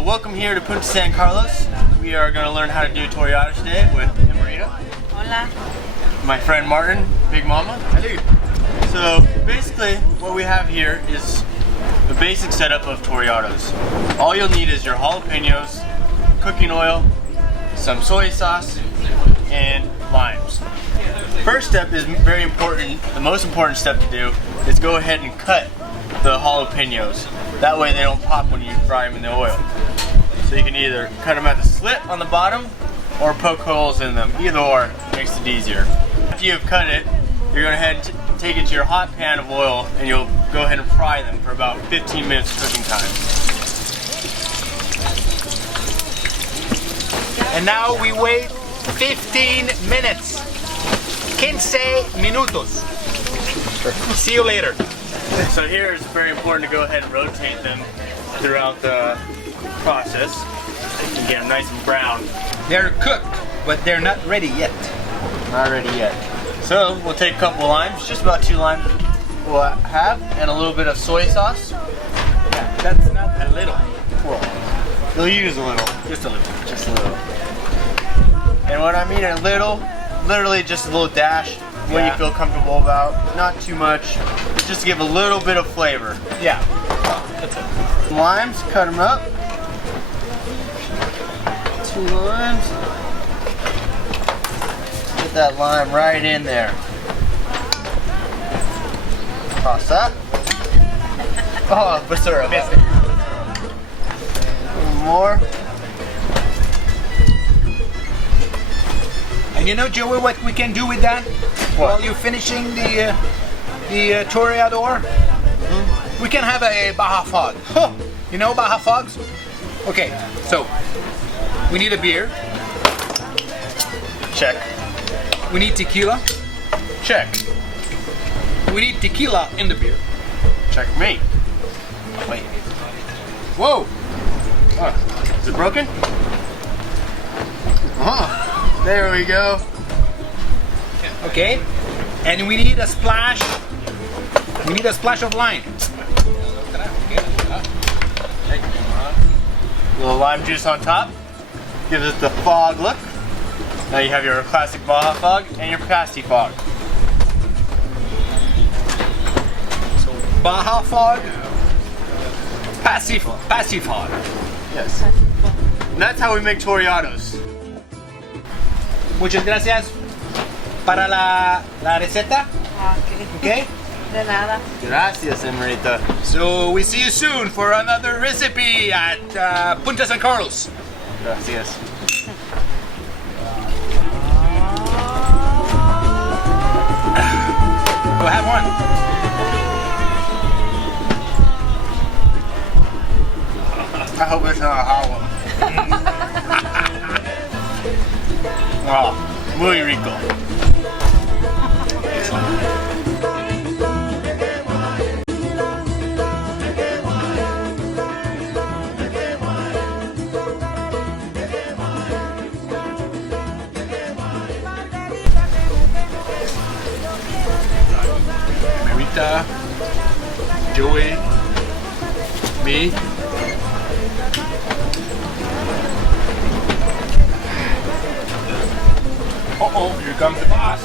So welcome here to Punta San Carlos. We are going to learn how to do Toreados today with Emerita. Hola. My friend Martin, Big Mama. Hello. So basically what we have here is the basic setup of Toreados. All you'll need is your jalapeños, cooking oil, some soy sauce, and limes. First step is very important. The most important step to do is go ahead and cut the jalapeños. That way they don't pop when you fry them in the oil. So you can either cut them at the slit on the bottom or poke holes in them. Either or makes it easier. After you've cut it, you're going to head and take it to your hot pan of oil and you'll go ahead and fry them for about 15 minutes cooking time. And now we wait 15 minutes. 15 minutos. See you later. So here it's very important to go ahead and rotate them throughout the process. You can get them nice and brown. They're cooked, but they're not ready yet. Not ready yet. So we'll take a couple of limes, just about 2 limes we'll have, and a little bit of soy sauce. Yeah, that's not a little. Well, you'll use a little. Just a little. Just a little. And what I mean a little, literally just a little dash. What you feel comfortable about. Not too much. Just to give a little bit of flavor. Yeah. That's it. Limes, cut them up. 2 limes. Get that lime right in there. Toss that. Oh, basura. Missed it. A little more. And you know, Joey, what we can do with that? What? While you're finishing the Toreador, we can have a Baja fog. Huh. You know Baja fogs? Okay, so we need a beer. Check. We need tequila. Check. We need tequila in the beer. Checkmate. Wait. Whoa. Oh, is it broken? Oh, there we go. Okay. And we need a splash. We need a splash of lime. A little lime juice on top. Gives it the fog look. Now you have your classic Baja fog and your pasty fog. So Baja fog, passy fog. Yes. And that's how we make Toreados. Muchas gracias para la receta. Okay. De nada. Gracias, Emerita. So we see you soon for another recipe at Punta San Carlos. Gracias. Go have one. I hope it's not a hot one. Oh, muy rico. Emerita, Joey, me. Uh-oh, here comes the boss.